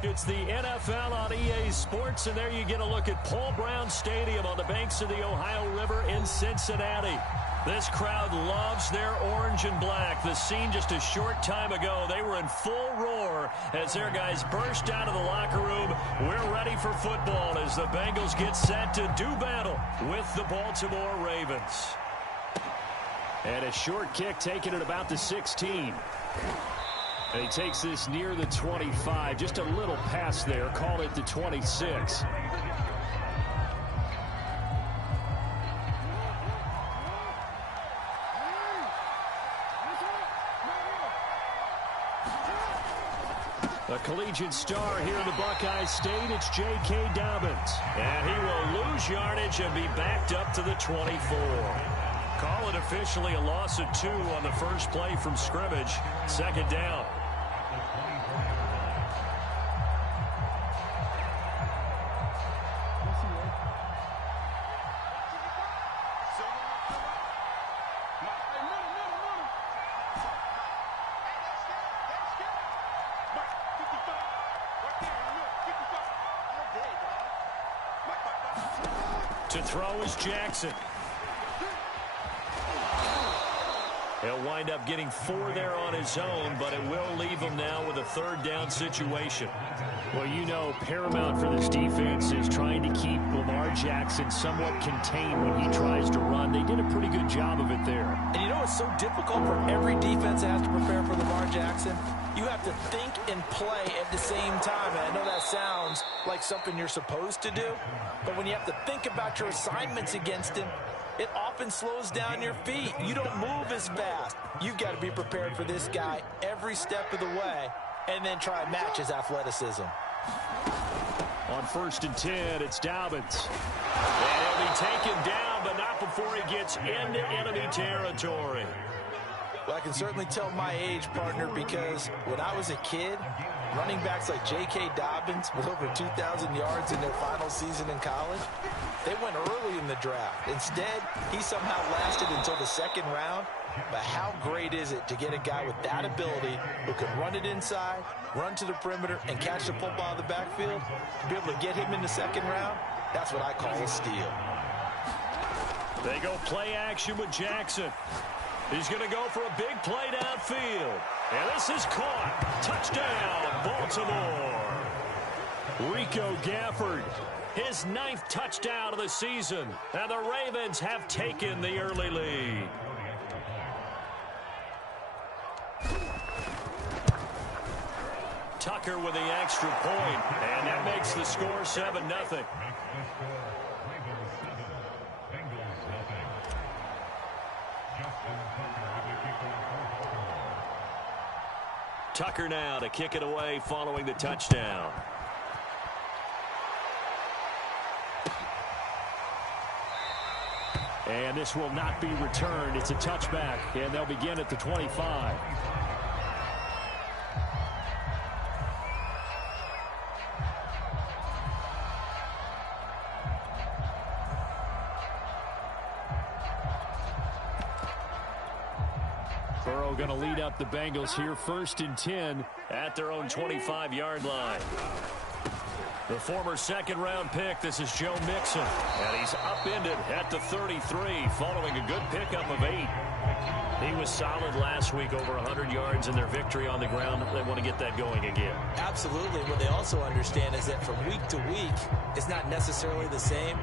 It's the NFL on EA Sports, and there you get a look at Paul Brown Stadium on the banks of the Ohio River in Cincinnati. This crowd loves their orange and black. The scene just a short time ago, they were in full roar as their guys burst out of the locker room. We're ready for football as the Bengals get set to do battle with the Baltimore Ravens. And a short kick taken at about the 16. And he takes this near the 25. Just a little pass there. Call it the 26. A collegiate star here in the Buckeye State, it's J.K. Dobbins. And he will lose yardage and be backed up to the 24. Call it officially a loss of 2 on the first play from scrimmage. Second down. To throw is Jackson. He'll wind up getting 4 there on his own, but it will leave him now with a third down situation. Well, you know, paramount for this defense is trying to keep Lamar Jackson somewhat contained when he tries to run. They did a pretty good job of it there. And you know it's so difficult for every defense that has to prepare for Lamar Jackson? You have to think and play at the same time. And I know that sounds like something you're supposed to do, but when you have to think about your assignments against him, it often slows down your feet. You don't move as fast. You've got to be prepared for this guy every step of the way and then try and match his athleticism. On 1st and 10, it's Dobbins. And he'll be taken down, but not before he gets into enemy territory. Well, I can certainly tell my age, partner, because when I was a kid, running backs like J.K. Dobbins with over 2,000 yards in their final season in college, they went early in the draft. Instead, he somehow lasted until the 2nd round. But how great is it to get a guy with that ability who can run it inside, run to the perimeter, and catch the football in the backfield? To be able to get him in the 2nd round, that's what I call a steal. They go play action with Jackson. He's going to go for a big play downfield. And this is caught. Touchdown, Baltimore. Rico Gafford, his 9th touchdown of the season. And the Ravens have taken the early lead. Tucker with the extra point, and that makes the score 7-0. Tucker now to kick it away following the touchdown. And this will not be returned. It's a touchback, and they'll begin at the 25. Burrow going to lead up the Bengals here, 1st and 10 at their own 25-yard line. The former 2nd-round pick, this is Joe Mixon, and he's upended at the 33 following a good pickup of 8. He was solid last week, over 100 yards in their victory on the ground. They want to get that going again. Absolutely. What they also understand is that from week to week, it's not necessarily the same,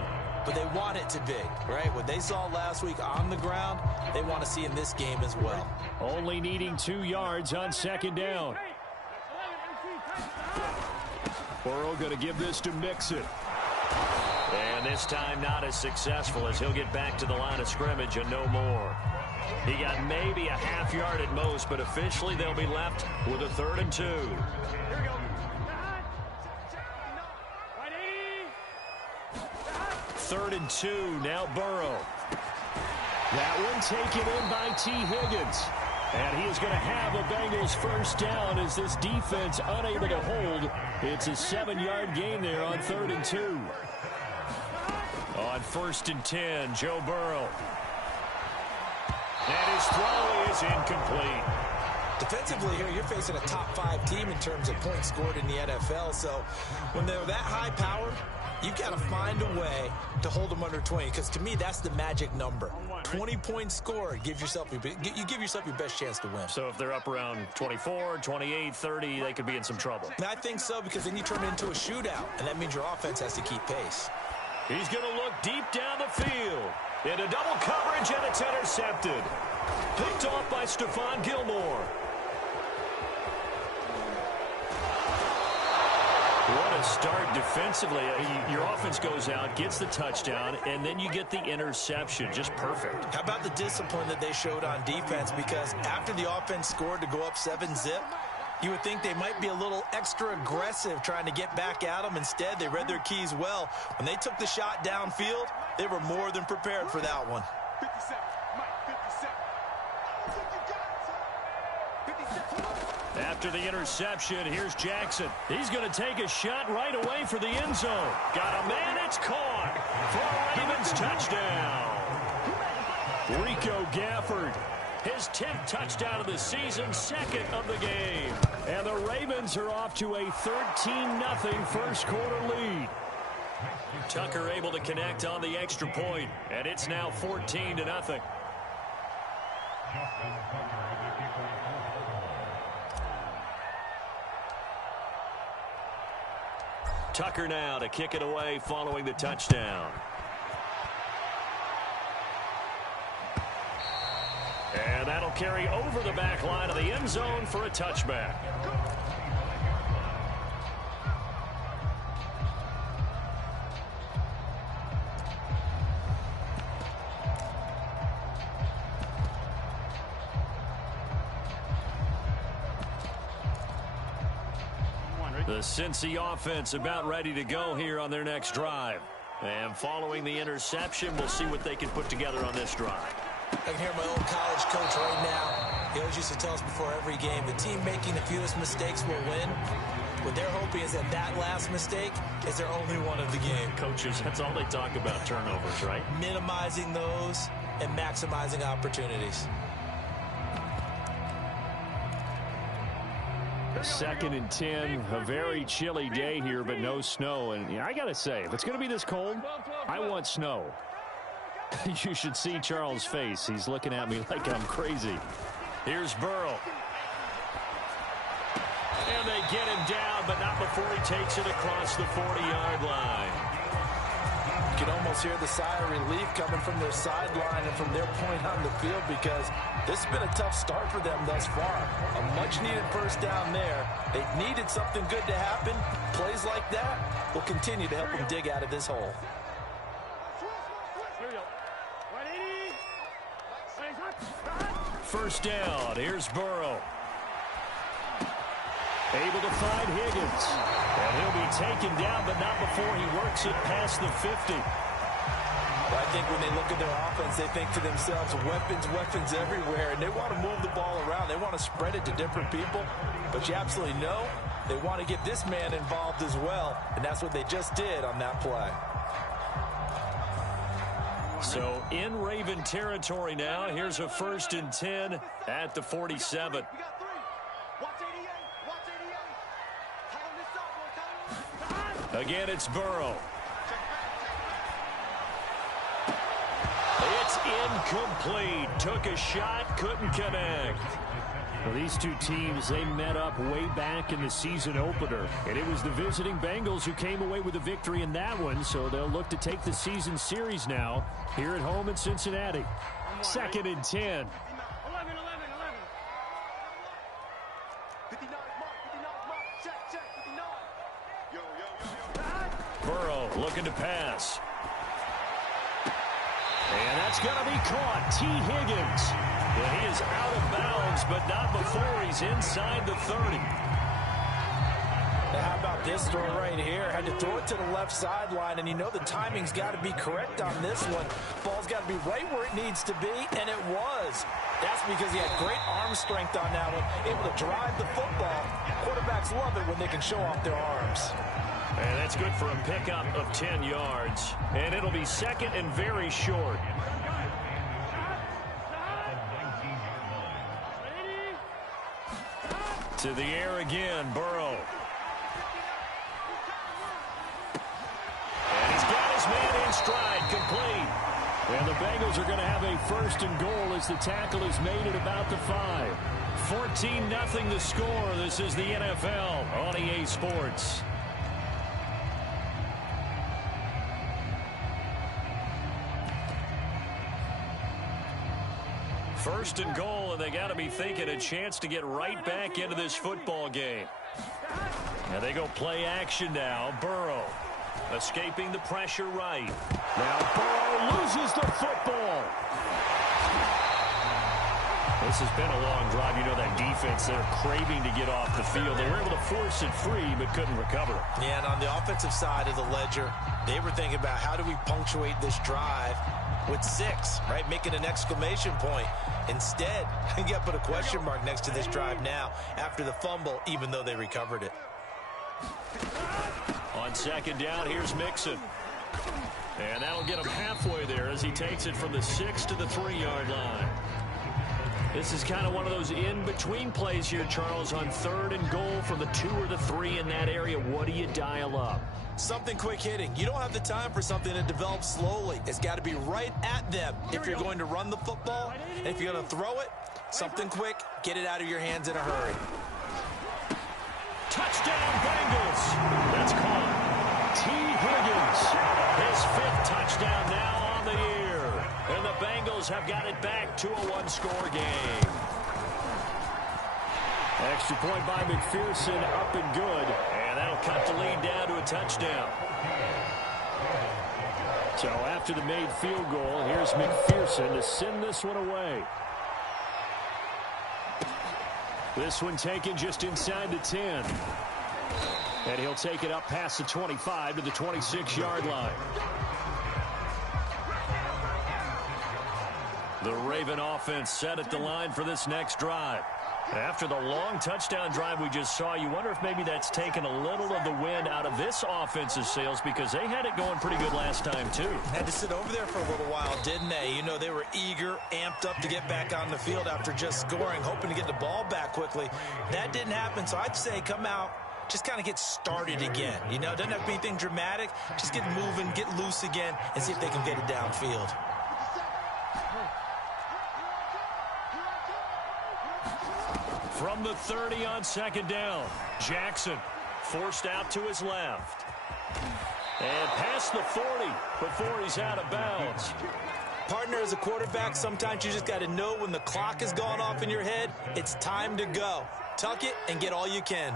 but they want it to be, right? What they saw last week on the ground, they want to see in this game as well. Only needing 2 yards on 2nd down. Burrow going to give this to Mixon. And this time not as successful as he'll get back to the line of scrimmage and no more. He got maybe a half yard at most, but officially they'll be left with a 3rd and 2. 3rd and 2, now Burrow. That one taken in by T. Higgins. And he is going to have a Bengals 1st down as this defense unable to hold. It's a 7-yard gain there on 3rd and 2. On 1st and 10, Joe Burrow. And his throw is incomplete. Defensively here, you're facing a top-5 team in terms of points scored in the NFL. So when they're that high-powered, you've got to find a way to hold them under 20, because to me, that's the magic number. 20 points scored, you give yourself your best chance to win. So if they're up around 24, 28, 30, they could be in some trouble. And I think so, because then you turn it into a shootout, and that means your offense has to keep pace. He's going to look deep down the field. Into double coverage, and it's intercepted. Picked off by Stephon Gilmore. What a start defensively. Your offense goes out, gets the touchdown, and then you get the interception. Just perfect. How about the discipline that they showed on defense? Because after the offense scored to go up 7-zip, you would think they might be a little extra aggressive trying to get back at them. Instead, they read their keys well. When they took the shot downfield, they were more than prepared for that one. 57, Mike, 57. After the interception, here's Jackson. He's going to take a shot right away for the end zone. Got a man, it's caught for a Ravens touchdown. Rico Gafford, his 10th touchdown of the season, 2nd of the game. And the Ravens are off to a 13-0 first quarter lead. Tucker able to connect on the extra point, and it's now 14-0. Tucker now to kick it away following the touchdown. And that'll carry over the back line of the end zone for a touchback. The Cincy offense about ready to go here on their next drive. And following the interception, we'll see what they can put together on this drive. I can hear my old college coach right now. He always used to tell us before every game, the team making the fewest mistakes will win. What they're hoping is that that last mistake is their only one of the game. Coaches, that's all they talk about, turnovers, right? Minimizing those and maximizing opportunities. 2nd and 10, a very chilly day here, but no snow. And I got to say, if it's going to be this cold, I want snow. You should see Charles' face. He's looking at me like I'm crazy. Here's Burrow. And they get him down, but not before he takes it across the 40-yard line. You can almost hear the sigh of relief coming from their sideline and from their point on the field, because this has been a tough start for them thus far. A much-needed first down there. They needed something good to happen. Plays like that will continue to help them dig out of this hole. First down. Here's Burrow. Able to find Higgins. And he'll be taken down, but not before he works it past the 50. I think when they look at their offense, they think to themselves, weapons everywhere, and they want to move the ball around. They want to spread it to different people, but you absolutely know they want to get this man involved as well, and that's what they just did on that play. So in Raven territory now, here's a 1st and 10 at the 47. Again, it's Burrow. It's incomplete. Took a shot, couldn't connect. Well, these two teams, they met up way back in the season opener. And it was the visiting Bengals who came away with a victory in that one, so they'll look to take the season series now here at home in Cincinnati. 2nd and 10. Burrow looking to pass. And that's going to be caught. T. Higgins. Well, he is out of bounds, but not before he's inside the 30. Now, how about this throw right here? Had to throw it to the left sideline, and you know the timing's got to be correct on this one. Ball's got to be right where it needs to be, and it was. That's because he had great arm strength on that one, able to drive the football. Quarterbacks love it when they can show off their arms. And that's good for a pickup of 10 yards. And it'll be 2nd and very short. To the air again, Burrow. And he's got his man in stride, complete. And the Bengals are going to have a 1st and goal as the tackle is made at about the 5. 14-0 the score. This is the NFL on EA Sports. First and goal, and they got to be thinking a chance to get right back into this football game. Now they go play action now. Burrow escaping the pressure right. Now Burrow loses the football. This has been a long drive. You know that defense, they're craving to get off the field. They were able to force it free, but couldn't recover. Yeah, and on the offensive side of the ledger, they were thinking about how do we punctuate this drive with 6, right? Making an exclamation point. Instead, you got to put a question mark next to this drive now after the fumble, even though they recovered it. On 2nd down, here's Mixon. And that'll get him halfway there as he takes it from the 6 to the 3-yard line. This is kind of one of those in-between plays here, Charles, on 3rd and goal from the 2 or the 3 in that area. What do you dial up? Something quick hitting. You don't have the time for something to develop slowly. It's got to be right at them if you're going to run the football. And if you're going to throw it, something quick, get it out of your hands in a hurry. Touchdown, Bengals. That's caught. T. Higgins, his 5th touchdown now on the year. And the Bengals have got it back to a 1-score game. Extra point by McPherson, up and good. And that'll cut the lead down to a touchdown. So after the made field goal, here's McPherson to send this one away. This one taken just inside the 10. And he'll take it up past the 25 to the 26-yard line. The Raven offense set at the line for this next drive. After the long touchdown drive we just saw, you wonder if maybe that's taken a little of the wind out of this offensive sails because they had it going pretty good last time, too. Had to sit over there for a little while, didn't they? You know, they were eager, amped up to get back on the field after just scoring, hoping to get the ball back quickly. That didn't happen, so I'd say come out, just kind of get started again. You know, it doesn't have to be anything dramatic. Just get moving, get loose again, and see if they can get it downfield. From the 30 on 2nd down, Jackson forced out to his left. And past the 40 before he's out of bounds. Partner, as a quarterback, sometimes you just got to know when the clock has gone off in your head, it's time to go. Tuck it and get all you can.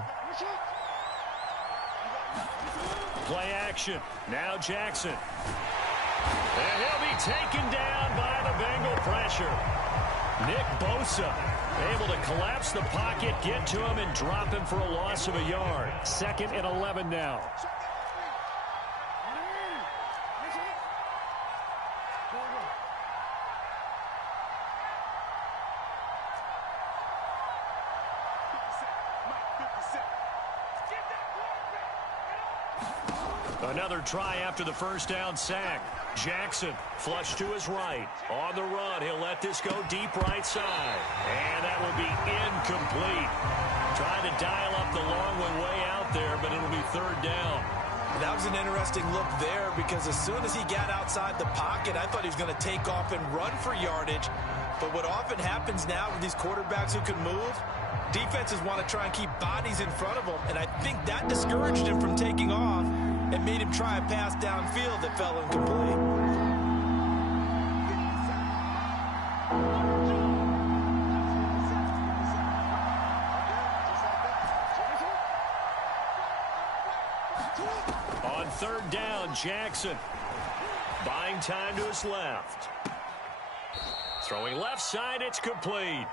Play action. Now Jackson. And he'll be taken down by the Bengal pressure. Nick Bosa able to collapse the pocket, get to him, and drop him for a loss of a yard. 2nd and 11 now. Another try after the 1st down sack. Jackson flush to his right. On the run, he'll let this go deep right side. And that will be incomplete. Trying to dial up the long one way out there, but it'll be 3rd down. That was an interesting look there because as soon as he got outside the pocket, I thought he was going to take off and run for yardage. But what often happens now with these quarterbacks who can move, defenses want to try and keep bodies in front of them, and I think that discouraged him from taking off and made him try a pass downfield that fell incomplete. On 3rd down, Jackson buying time to his left. Throwing left side, it's complete.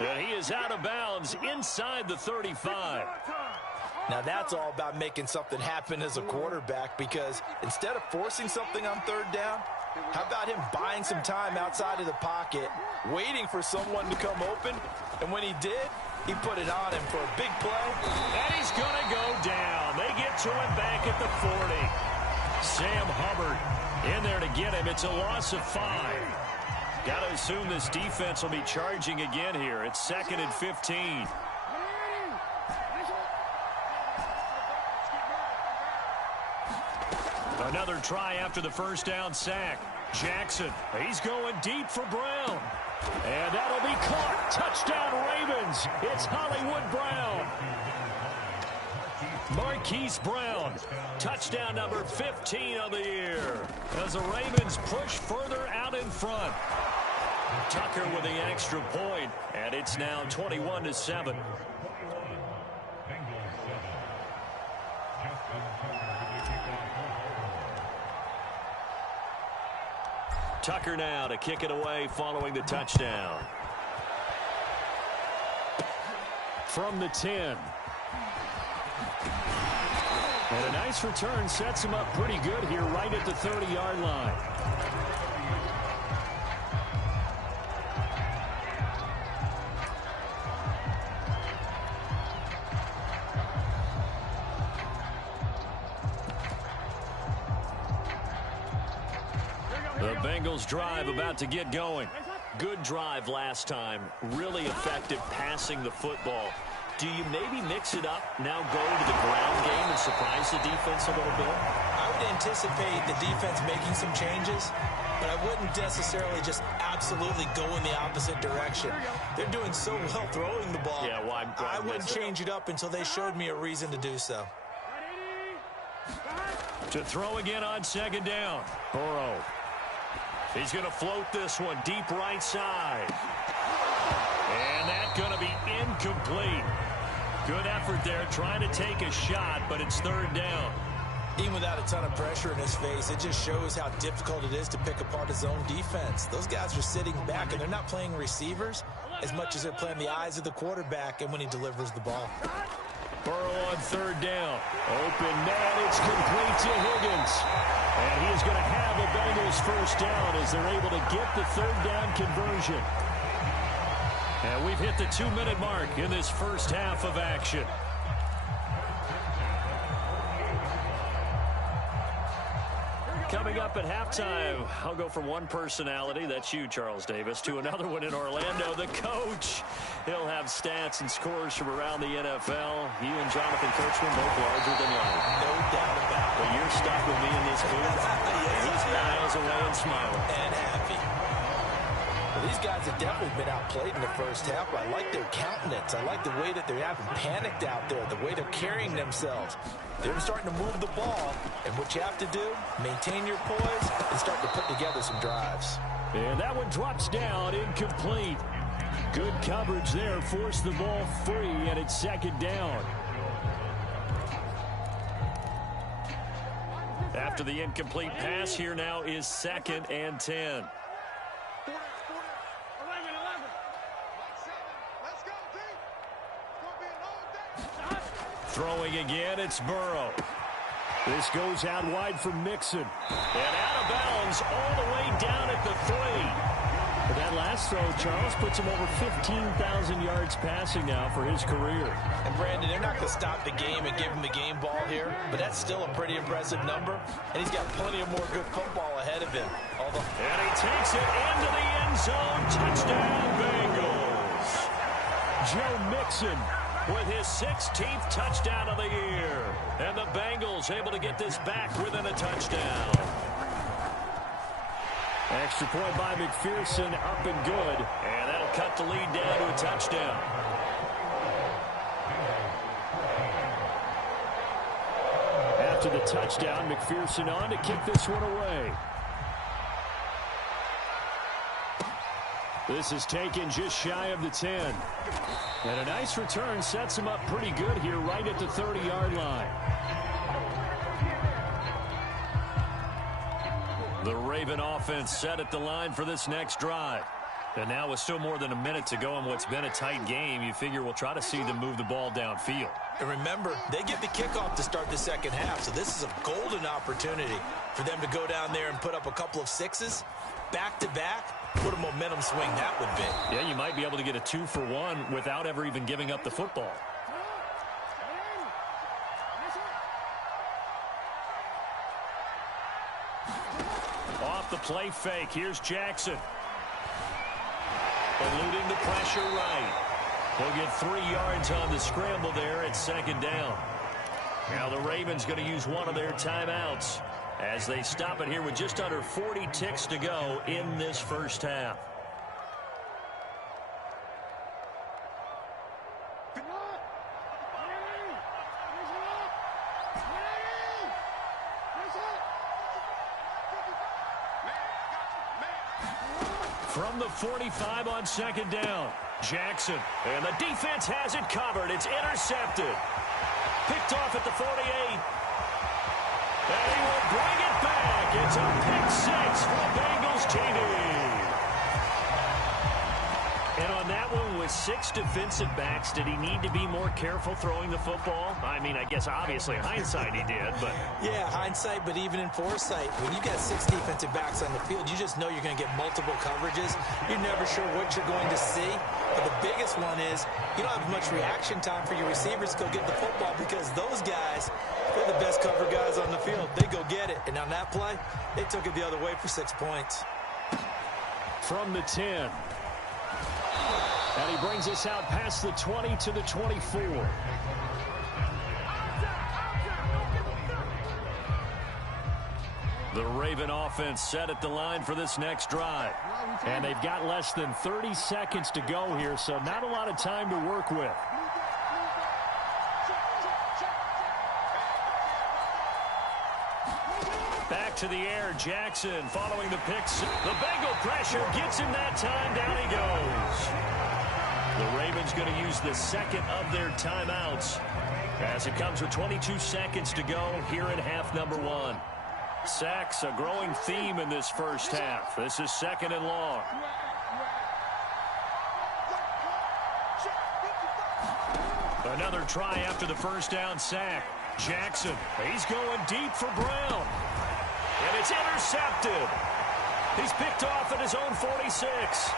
And he is out of bounds inside the 35. Now that's all about making something happen as a quarterback because instead of forcing something on 3rd down, how about him buying some time outside of the pocket, waiting for someone to come open, and when he did, he put it on him for a big play. And he's going to go down. They get to him back at the 40. Sam Hubbard in there to get him. It's a loss of 5. Got to assume this defense will be charging again here. It's 2nd and 15. Another try after the first down sack. Jackson, he's going deep for Brown. And that'll be caught. Touchdown Ravens. It's Hollywood Brown. Marquise Brown, touchdown number 15 of the year, as the Ravens push further out in front. Tucker with the extra point, and it's now 21-7. Tucker now to kick it away following the touchdown. From the 10. And a nice return sets him up pretty good here right at the 30-yard line. The Bengals drive about to get going. Good drive last time. Really effective passing the football. Do you maybe mix it up, now go to the ground game and surprise the defense a little bit? I would anticipate the defense making some changes, but I wouldn't necessarily just absolutely go in the opposite direction. They're doing so well throwing the ball. Yeah, well, I wouldn't change it up until they showed me a reason to do so. To throw again on second down. Burrow. He's going to float this one deep right side. And that's going to be incomplete. Good effort there, trying to take a shot, but it's third down. Even without a ton of pressure in his face, it just shows how difficult it is to pick apart his own defense. Those guys are sitting back, and they're not playing receivers as much as they're playing the eyes of the quarterback and when he delivers the ball. Burrow on third down. Open man, it's complete to Higgins. And he is going to have the Bengals first down as they're able to get the third down conversion. And we've hit the 2-minute mark in this first half of action. Coming up at halftime, I'll go from one personality, that's you, Charles Davis, to another one in Orlando, the coach. He'll have stats and scores from around the NFL. You and Jonathan Kirchman, both larger than life. No doubt about it. But you're stuck with me in this booth. Yes, He's miles away and smiling. And happy. Well, these guys have definitely been outplayed in the first half. I like their countenance. I like the way that they're having panicked out there, the way they're carrying themselves. They're starting to move the ball, and what you have to do, maintain your poise and start to put together some drives. And that one drops down, incomplete. Good coverage there, forced the ball free, and it's second down. After the incomplete pass, here now is 2nd and 10. Throwing again, it's Burrow. This goes out wide for Mixon. And out of bounds all the way down at the 3. But that last throw, Charles, puts him over 15,000 yards passing now for his career. And, Brandon, they're not going to stop the game and give him the game ball here, but that's still a pretty impressive number, and he's got plenty of more good football ahead of him. And he takes it into the end zone. Touchdown, Bengals. Joe Mixon with his 16th touchdown of the year. And the Bengals able to get this back within a touchdown. Extra point by McPherson, up and good. And that'll cut the lead down to a touchdown. After the touchdown, McPherson on to kick this one away. This is taken just shy of the 10. And a nice return sets him up pretty good here right at the 30-yard line. The Raven offense set at the line for this next drive. And now with still more than a minute to go in what's been a tight game, you figure we'll try to see them move the ball downfield. And remember, they get the kickoff to start the second half, so this is a golden opportunity for them to go down there and put up a couple of sixes back-to-back. What a momentum swing that would be. Yeah, you might be able to get a 2-for-1 without ever even giving up the football. Off the play fake, here's Jackson. Eluding the pressure right. He'll get 3 yards on the scramble there at second down. Now the Ravens going to use one of their timeouts. as they stop it here with just under 40 ticks to go in this first half. From the 45 on second down, Jackson. And the defense has it covered. It's intercepted. Picked off at the 48. And he will bring it back. It's a pick six for Bengals TD. And on that one, with 6 defensive backs, did he need to be more careful throwing the football? I mean, I guess obviously hindsight he did, but... Yeah, hindsight, but even in foresight, when you got 6 defensive backs on the field, you just know you're going to get multiple coverages. You're never sure what you're going to see. But the biggest one is you don't have much reaction time for your receivers to go get the football because those guys, they're the best cover guys on the field. They go get it. And on that play, they took it the other way for 6 points. From the 10. And he brings us out past the 20 to the 24. The Raven offense set at the line for this next drive. And they've got less than 30 seconds to go here, so not a lot of time to work with. Back to the air, Jackson following the picks. The Bengal pressure gets him that time. Down he goes. The Ravens going to use the second of their timeouts as it comes with 22 seconds to go here in half number 1. Sacks, a growing theme in this first half. This is second and long. Another try after the first down sack. Jackson, he's going deep for Brown. And it's intercepted. He's picked off at his own 46.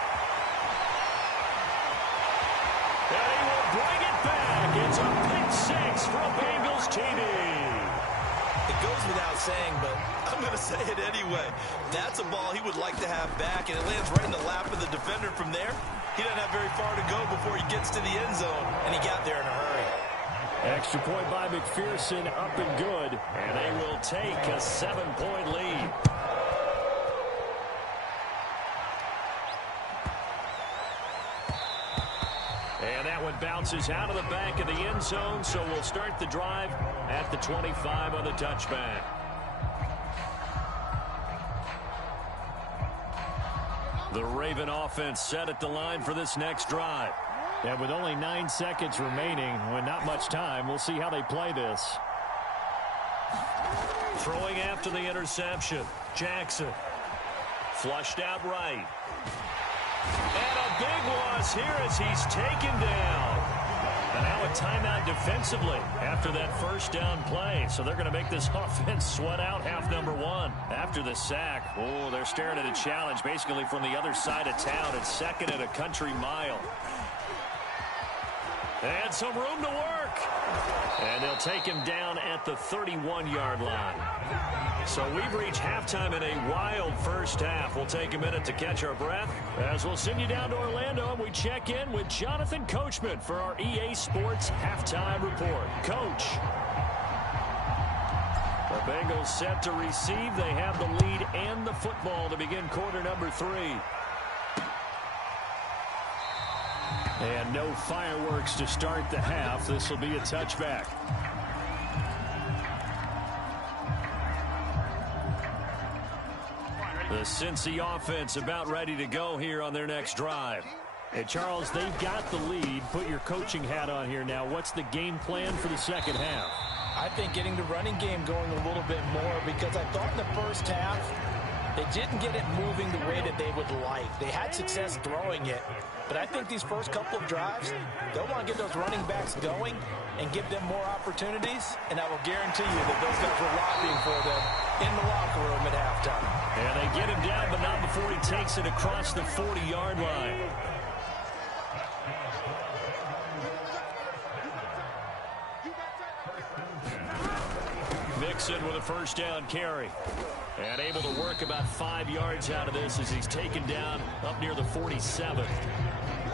And he will bring it back. It's a pick six for a Bengals TD. It goes without saying, but I'm going to say it anyway. That's a ball he would like to have back, and it lands right in the lap of the defender from there. He doesn't have very far to go before he gets to the end zone, and he got there in a hurry. Extra point by McPherson, up and good, and they will take a 7-point lead. And that one bounces out of the back of the end zone, so we'll start the drive at the 25 on the touchback. The Raven offense set at the line for this next drive. And with only 9 seconds remaining, with not much time, we'll see how they play this. Throwing after the interception, Jackson. Flushed out right. And a big loss here as he's taken down. And now a timeout defensively after that first down play. So they're going to make this offense sweat out half number 1. After the sack, oh, they're staring at a challenge basically from the other side of town. It's second and a country mile. And some room to work. And they'll take him down at the 31-yard line. So we've reached halftime in a wild first half. We'll take a minute to catch our breath as we'll send you down to Orlando and we check in with Jonathan Coachman for our EA Sports Halftime Report. Coach. The Bengals set to receive. They have the lead and the football to begin quarter number 3. And no fireworks to start the half. This will be a touchback. The Cincy offense about ready to go here on their next drive. Hey, Charles, they've got the lead. Put your coaching hat on here now. What's the game plan for the second half? I think getting the running game going a little bit more because I thought in the first half they didn't get it moving the way that they would like. They had success throwing it. But I think these first couple of drives, they'll want to get those running backs going and give them more opportunities. And I will guarantee you that those guys were lobbying for them in the locker room at halftime. And they get him down, but not before he takes it across the 40-yard line. Mixon with a first down carry. And able to work about 5 yards out of this as he's taken down up near the 47.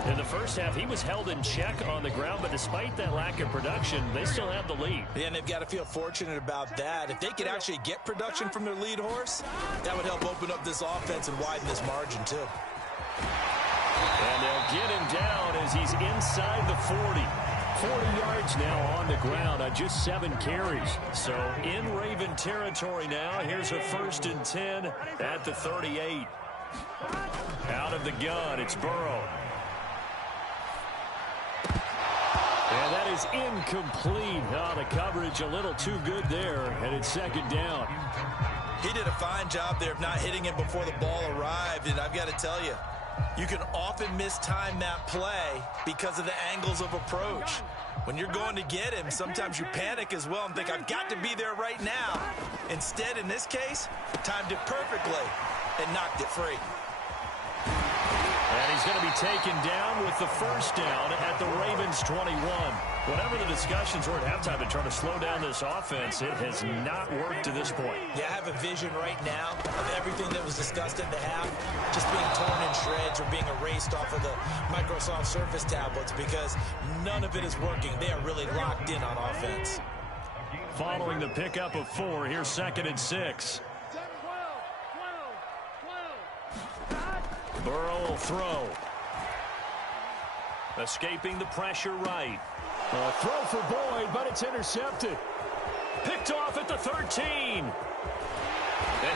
In the first half, he was held in check on the ground, but despite that lack of production, they still have the lead. Yeah, and they've got to feel fortunate about that. If they could actually get production from their lead horse, that would help open up this offense and widen this margin, too. And they'll get him down as he's inside the 40. 40 yards now on the ground on just 7 carries. So in Raven territory now. Here's a 1st and 10 at the 38. Out of the gun, it's Burrow. And that is incomplete. Oh, the coverage a little too good there, and it's 2nd down. He did a fine job there of not hitting him before the ball arrived, and I've got to tell you, you can often mistime that play because of the angles of approach. When you're going to get him, sometimes you panic as well and think, I've got to be there right now. Instead, in this case, timed it perfectly and knocked it free. And he's going to be taken down with the 1st down at the Ravens' 21. Whatever the discussions were at halftime to try to slow down this offense, it has not worked to this point. Yeah, I have a vision right now of everything that was discussed in the half just being torn in shreds or being erased off of the Microsoft Surface tablets because none of it is working. They are really locked in on offense. Following the pickup of 4, here's 2nd and 6. Burrow will throw. Escaping the pressure right. A throw for Boyd, but it's intercepted. Picked off at the 13. And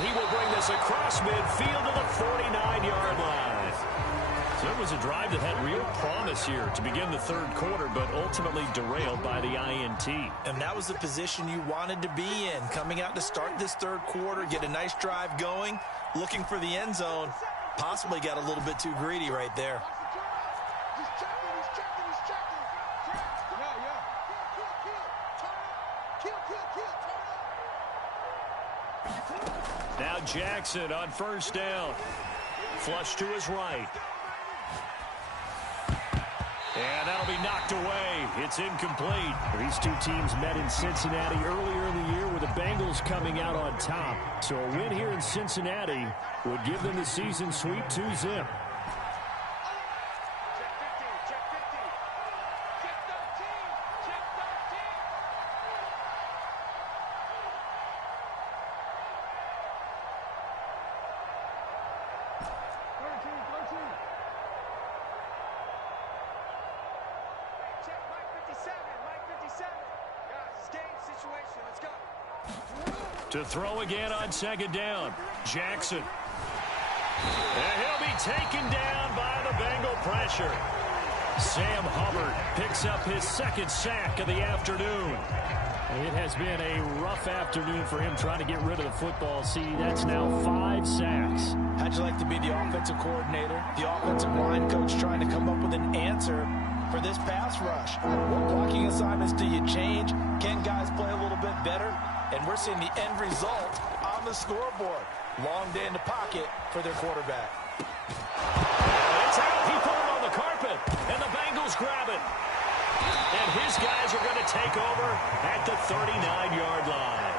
he will bring this across midfield to the 49-yard line. So it was a drive that had real promise here to begin the 3rd quarter, but ultimately derailed by the INT. And that was the position you wanted to be in, coming out to start this 3rd quarter, get a nice drive going, looking for the end zone. Possibly got a little bit too greedy right there. Now Jackson on 1st down. Flush to his right. And that'll be knocked away. It's incomplete. These two teams met in Cincinnati earlier in the year with the Bengals coming out on top. So a win here in Cincinnati would give them the season sweep 2-zip. To throw again on 2nd down. Jackson. And he'll be taken down by the Bengal pressure. Sam Hubbard picks up his 2nd sack of the afternoon. It has been a rough afternoon for him trying to get rid of the football. See, that's now 5 sacks. How'd you like to be the offensive coordinator, the offensive line coach trying to come up with an answer for this pass rush? What blocking assignments do you change? Can guys play a little bit better? And we're seeing the end result on the scoreboard. Long day in the pocket for their quarterback. It's out. He put it on the carpet, and the Bengals grab it. And his guys are going to take over at the 39-yard line.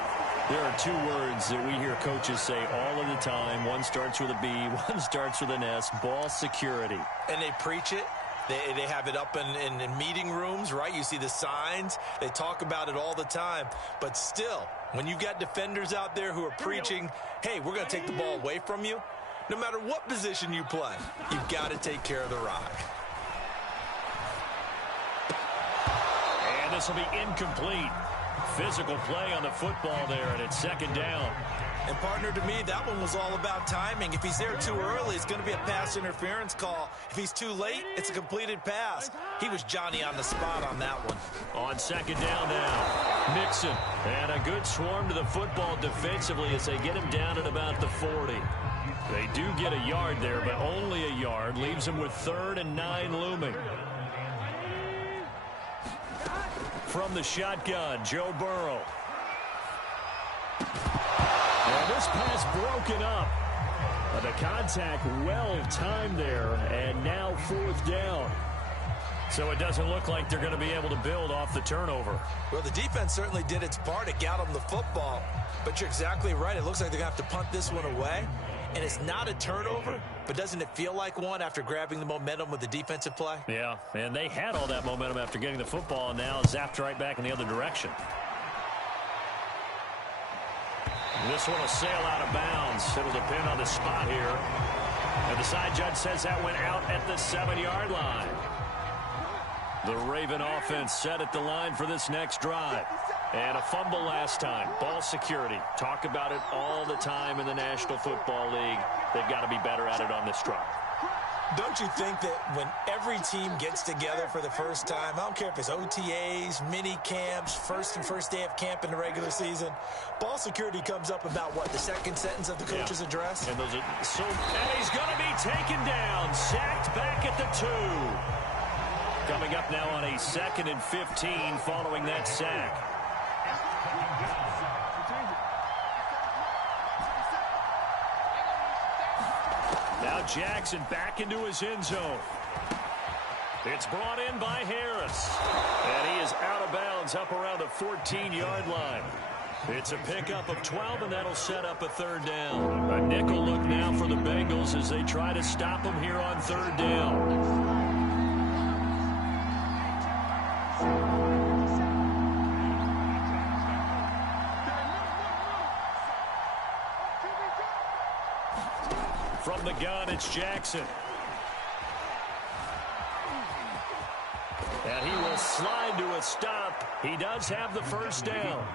There are 2 words that we hear coaches say all of the time. One starts with a B, one starts with an S, ball security. And they preach it. They have it up in meeting rooms, right? You see the signs. They talk about it all the time. But still, when you've got defenders out there who are preaching, hey, we're going to take the ball away from you, no matter what position you play, you've got to take care of the rock. And this will be incomplete. Physical play on the football there, and it's 2nd down. And, partner, to me, that one was all about timing. If he's there too early, it's going to be a pass interference call. If he's too late, it's a completed pass. He was Johnny on the spot on that one. On 2nd down now, Mixon. And a good swarm to the football defensively as they get him down at about the 40. They do get a yard there, but only a yard. Leaves him with 3rd and 9 looming. From the shotgun, Joe Burrow. And this pass broken up. But the contact well timed there, and now 4th down. So it doesn't look like they're going to be able to build off the turnover. Well, the defense certainly did its part. It got them the football. But you're exactly right. It looks like they're going to have to punt this one away. And it's not a turnover, but doesn't it feel like one after grabbing the momentum with the defensive play? Yeah, and they had all that momentum after getting the football, and now zapped right back in the other direction. This one will sail out of bounds. It was a pin on the spot here. And the side judge says that went out at the 7-yard line. The Raven offense set at the line for this next drive. And a fumble last time. Ball security. Talk about it all the time in the National Football League. They've got to be better at it on this drive. Don't you think that when every team gets together for the first time, I don't care if it's OTAs, mini camps, first day of camp in the regular season, ball security comes up about, what, the second sentence of the coach's address? And those are and he's going to be taken down, sacked back at the 2. Coming up now on a 2nd and 15 following that sack. Now Jackson back into his end zone. It's brought in by Harris. And he is out of bounds up around the 14-yard line. It's a pickup of 12, and that'll set up a 3rd down. A nickel look now for the Bengals as they try to stop him here on 3rd down. From the gun, it's Jackson. And he will slide to a stop. He does have the 1st down.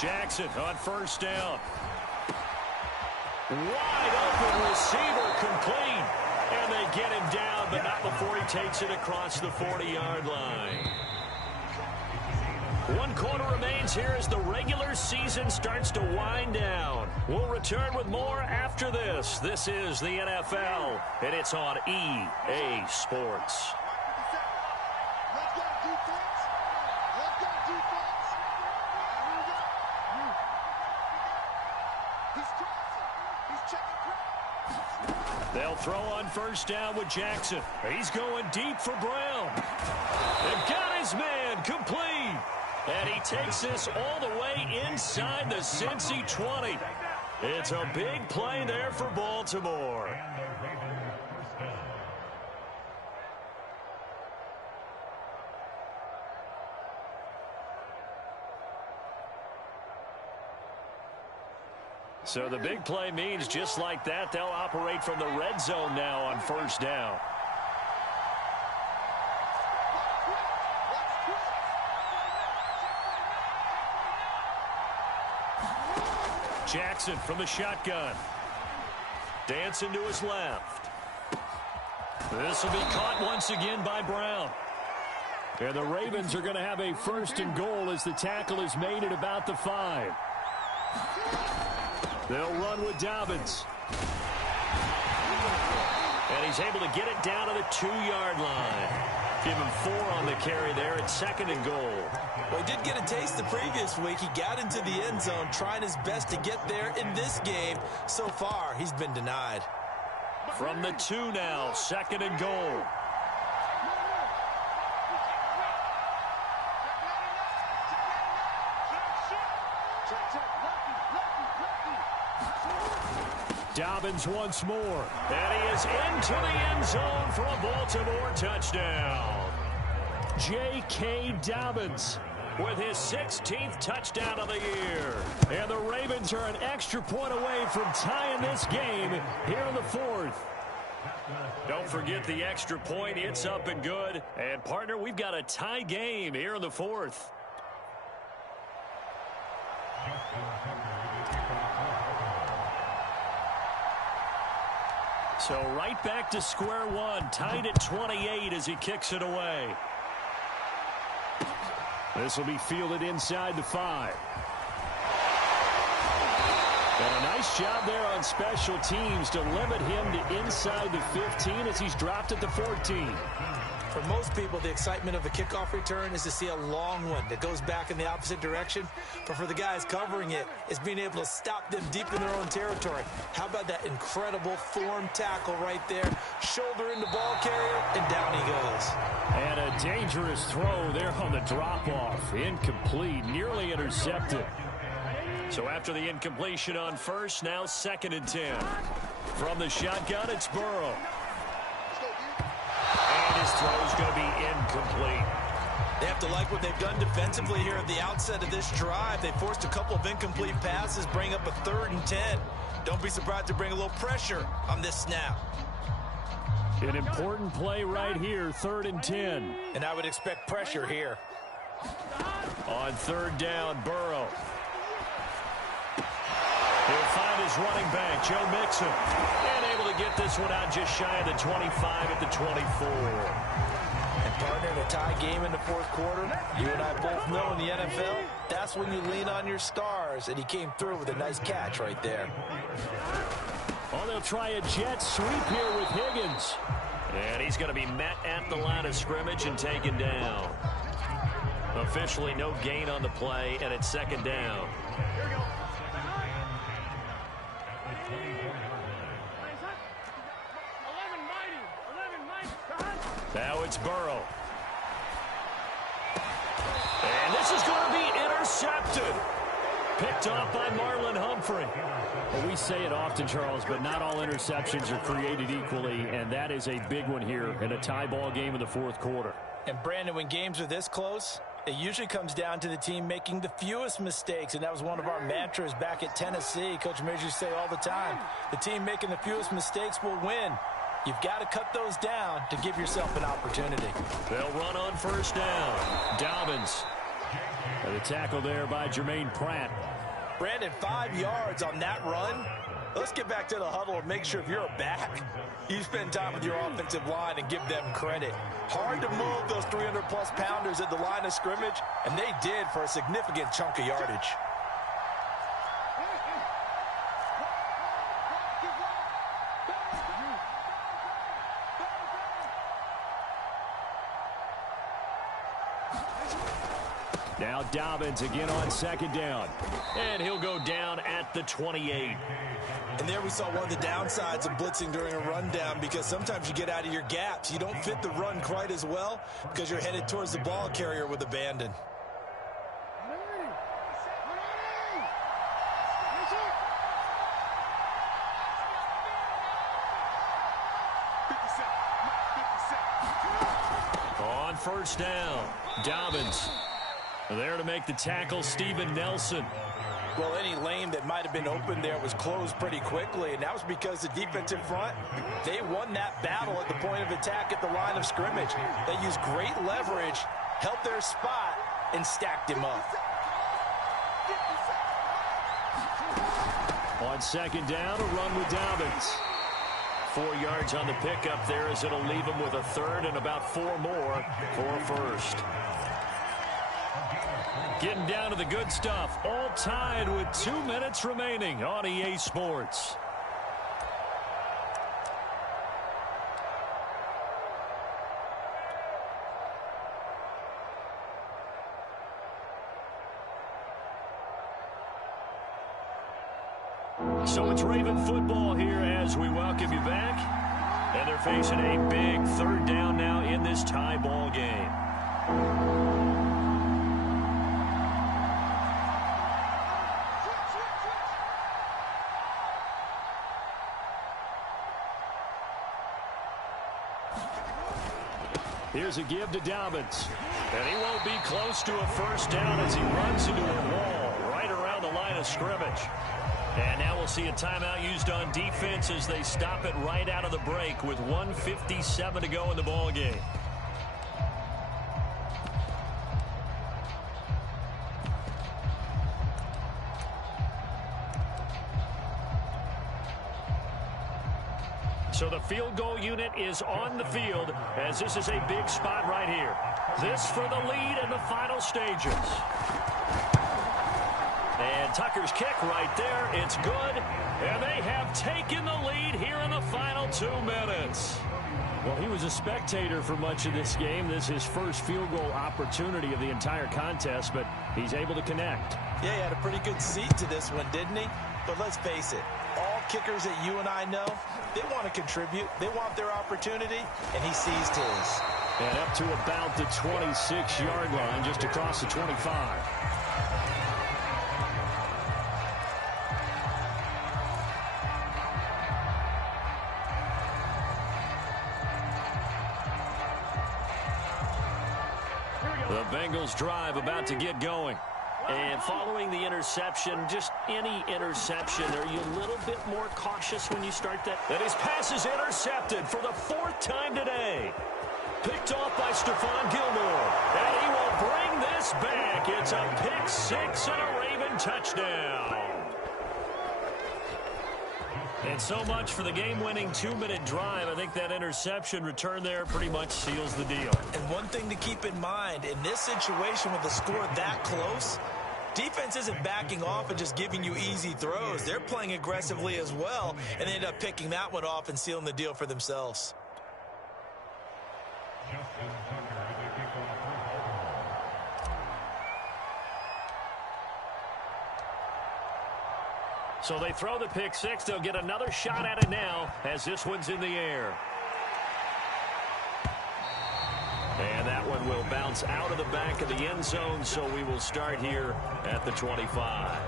Jackson on 1st down. Wide open receiver complete. And they get him down, but not before he takes it across the 40-yard line. 1 quarter remains here as the regular season starts to wind down. We'll return with more after this. This is the NFL, and it's on EA Sports. Let's go, defense. Let's go, defense. Here we go. He's crossing. He's checking crowd. They'll throw on 1st down with Jackson. He's going deep for Brown. They've got his man complete. And he takes this all the way inside the Cincy 20. It's a big play there for Baltimore. So the big play means just like that, they'll operate from the red zone now on 1st down. Jackson from the shotgun. Dancing to his left. This will be caught once again by Brown. And the Ravens are going to have a 1st and goal as the tackle is made at about the 5. They'll run with Dobbins. And he's able to get it down to the 2-yard line. Give him 4 on the carry there at 2nd and goal. Well, he did get a taste the previous week. He got into the end zone trying his best to get there in this game. So far, he's been denied. From the 2 now, 2nd and goal. Dobbins once more. And he is into the end zone for a Baltimore touchdown. J.K. Dobbins with his 16th touchdown of the year. And the Ravens are an extra point away from tying this game here in the 4th. Don't forget the extra point. It's up and good. And, partner, we've got a tie game here in the 4th. So right back to square one, tied at 28 as he kicks it away. This will be fielded inside the 5. And a nice job there on special teams to limit him to inside the 15 as he's dropped at the 14. For most people, the excitement of a kickoff return is to see a long one that goes back in the opposite direction. But for the guys covering it, it's being able to stop them deep in their own territory. How about that incredible form tackle right there? Shoulder in the ball carrier, and down he goes. And a dangerous throw there on the drop-off. Incomplete, nearly intercepted. So after the incompletion on first, now 2nd and 10. From the shotgun, it's Burrow. And his throw is going to be incomplete. They have to like what they've done defensively here at the outset of this drive. They forced a couple of incomplete passes, bring up a 3rd and 10. Don't be surprised to bring a little pressure on this snap. An important play right here, 3rd and 10. And I would expect pressure here. On 3rd down, Burrow. He'll find his running back, Joe Mixon. And able to get this one out just shy of the 25 at the 24. And partner, in a tie game in the 4th quarter, you and I both know in the NFL, that's when you lean on your stars. And he came through with a nice catch right there. Well, they'll try a jet sweep here with Higgins. And he's going to be met at the line of scrimmage and taken down. Officially no gain on the play, and it's 2nd down. Now it's Burrow. And this is going to be intercepted. Picked off by Marlon Humphrey. Well, we say it often, Charles, but not all interceptions are created equally, and that is a big one here in a tie ball game in the 4th quarter. And Brandon, when games are this close, it usually comes down to the team making the fewest mistakes, and that was one of our mantras back at Tennessee. Coach Mears used to say all the time, the team making the fewest mistakes will win. You've got to cut those down to give yourself an opportunity. They'll run on 1st down. Dobbins. And the tackle there by Jermaine Pratt. Brandon, 5 yards on that run. Let's get back to the huddle and make sure if you're a back, you spend time with your offensive line and give them credit. Hard to move those 300-plus pounders at the line of scrimmage, and they did for a significant chunk of yardage. Now Dobbins again on 2nd down. And he'll go down at the 28. And there we saw one of the downsides of blitzing during a rundown, because sometimes you get out of your gaps. You don't fit the run quite as well because you're headed towards the ball carrier with abandon. On 1st down, Dobbins. There to make the tackle, Steven Nelson. Well, any lane that might have been open there was closed pretty quickly, and that was because the defensive front, they won that battle at the point of attack at the line of scrimmage. They used great leverage, held their spot, and stacked him up. On 2nd down, a run with Dobbins. 4 yards on the pickup there as it'll leave him with a 3rd and about 4 more for a 1st. Getting down to the good stuff. All tied with 2 minutes remaining on EA Sports. So it's Raven football here as we welcome you back. And they're facing a big 3rd down now in this tie ball game. Here's a give to Dobbins. And he won't be close to a 1st down as he runs into a wall right around the line of scrimmage. And now we'll see a timeout used on defense as they stop it right out of the break with 1:57 to go in the ball game. So the field goal unit is on the field as this is a big spot right here. This for the lead in the final stages. And Tucker's kick right there. It's good. And they have taken the lead here in the final 2 minutes. Well, he was a spectator for much of this game. This is his first field goal opportunity of the entire contest, but he's able to connect. Yeah, he had a pretty good seat to this one, didn't he? But let's face it, all kickers that you and I know, they want to contribute. They want their opportunity, and he seized his. And up to about the 26-yard line, just across the 25. The Bengals drive about to get going. And following the interception, just any interception, are you a little bit more cautious when you start that? And his pass is intercepted for the 4th time today. Picked off by Stephon Gilmore. And he will bring this back. It's a pick 6 and a Raven touchdown. And so much for the game-winning 2-minute drive. I think that interception return there pretty much seals the deal. And one thing to keep in mind, in this situation with the score that close, defense isn't backing off and just giving you easy throws. They're playing aggressively as well, and they end up picking that one off and sealing the deal for themselves. So they throw the pick 6. They'll get another shot at it now as this one's in the air. And that one will bounce out of the back of the end zone, so we will start here at the 25.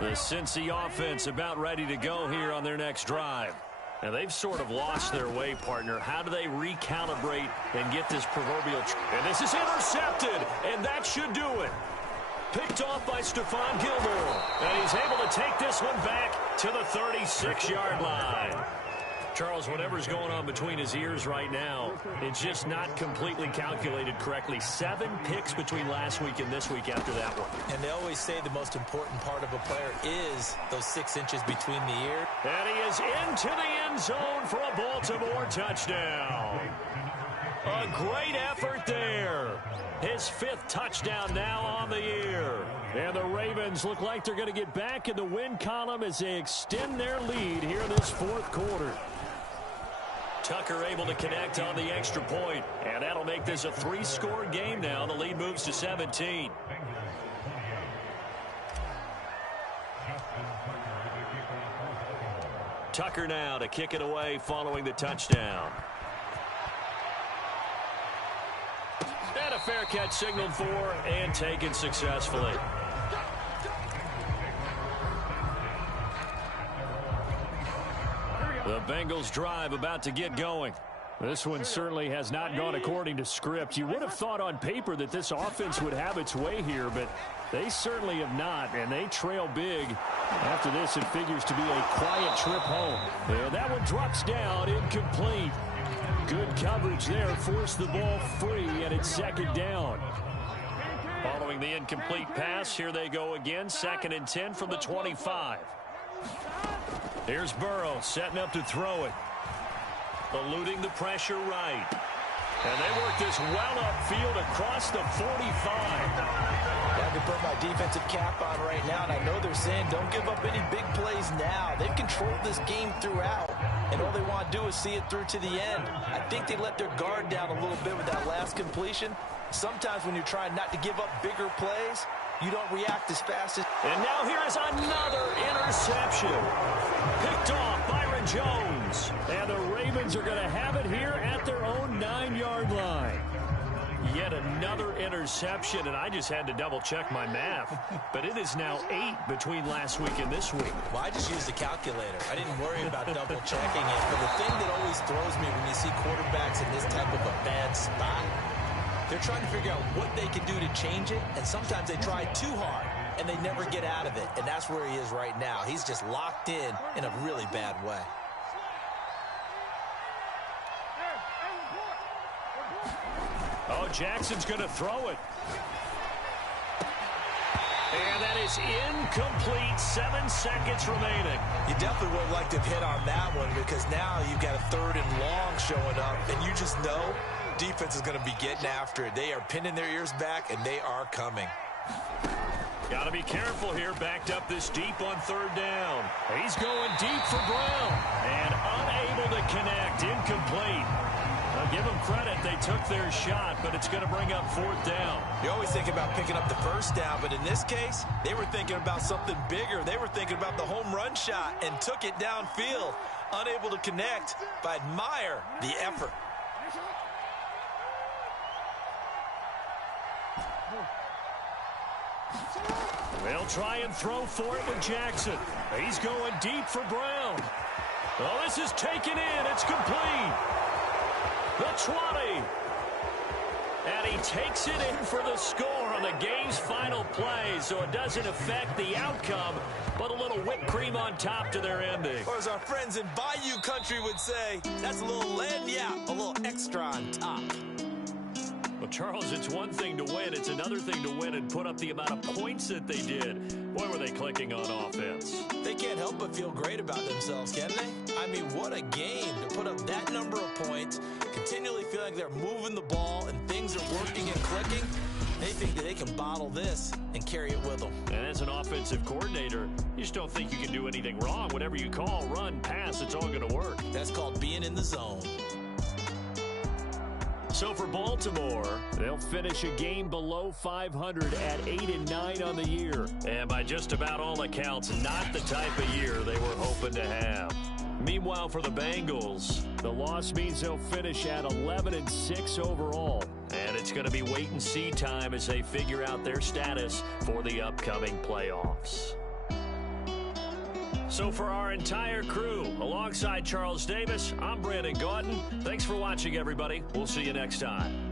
The Cincy offense about ready to go here on their next drive. And they've sort of lost their way, partner. How do they recalibrate and get this proverbial... And this is intercepted, and that should do it. Picked off by Stephon Gilmore. And he's able to take this one back to the 36-yard line. Charles, whatever's going on between his ears right now, it's just not completely calculated correctly. 7 picks between last week and this week after that one. And they always say the most important part of a player is those 6 inches between the ears. And he is into the end zone for a Baltimore touchdown. A great effort there. His 5th touchdown now on the year. And the Ravens look like they're going to get back in the win column as they extend their lead here in this 4th quarter. Tucker able to connect on the extra point, and that'll make this a 3-score game now. The lead moves to 17. Tucker now to kick it away following the touchdown. And a fair catch signaled for and taken successfully. The Bengals drive about to get going. This one certainly has not gone according to script. You would have thought on paper that this offense would have its way here, but they certainly have not, and they trail big. After this, it figures to be a quiet trip home. And that one drops down, incomplete. Good coverage there, forced the ball free, and it's 2nd down. Following the incomplete pass, here they go again, 2nd and 10 from the 25. Here's Burrow setting up to throw it. Eluding the pressure right. And they work this well upfield across the 45. I can put my defensive cap on right now, and I know they're saying don't give up any big plays now. They've controlled this game throughout, and all they want to do is see it through to the end. I think they let their guard down a little bit with that last completion. Sometimes when you're trying not to give up bigger plays, you don't react as fast as... And now here is another interception. Picked off Byron Jones. And the Ravens are going to have it here at their own 9-yard line. Yet another interception, and I just had to double-check my math. But it is now 8 between last week and this week. Well, I just used the calculator. I didn't worry about double-checking it. But the thing that always throws me when you see quarterbacks in this type of a bad spot, they're trying to figure out what they can do to change it, and sometimes they try too hard, and they never get out of it, and that's where he is right now. He's just locked in a really bad way. Oh, Jackson's going to throw it. And that is incomplete. 7 seconds remaining. You definitely would have liked to have hit on that one because now you've got a 3rd and long showing up, and you just know defense is going to be getting after it. They are pinning their ears back, and they are coming. Got to be careful here. Backed up this deep on 3rd down. He's going deep for Brown. And unable to connect. Incomplete. I'll give them credit. They took their shot, but it's going to bring up 4th down. You always think about picking up the 1st down, but in this case, they were thinking about something bigger. They were thinking about the home run shot and took it downfield. Unable to connect, but admire the effort. They'll try and throw for it with Jackson. He's going deep for Brown. Oh, this is taken in. It's complete. The 20. And he takes it in for the score on the game's final play, so it doesn't affect the outcome, but a little whipped cream on top to their ending. Or as our friends in Bayou Country would say, that's a little lagniappe, a little extra on top. Well, Charles, it's one thing to win. It's another thing to win and put up the amount of points that they did. Boy, were they clicking on offense. They can't help but feel great about themselves, can they? I mean, what a game to put up that number of points, continually feel like they're moving the ball and things are working and clicking. They think that they can bottle this and carry it with them. And as an offensive coordinator, you just don't think you can do anything wrong. Whatever you call, run, pass, it's all going to work. That's called being in the zone. So for Baltimore, they'll finish a game below 500 at 8-9 on the year. And by just about all accounts, not the type of year they were hoping to have. Meanwhile, for the Bengals, the loss means they'll finish at 11-6 overall. And it's going to be wait-and-see time as they figure out their status for the upcoming playoffs. So for our entire crew, alongside Charles Davis, I'm Brandon Gaudin. Thanks for watching, everybody. We'll see you next time.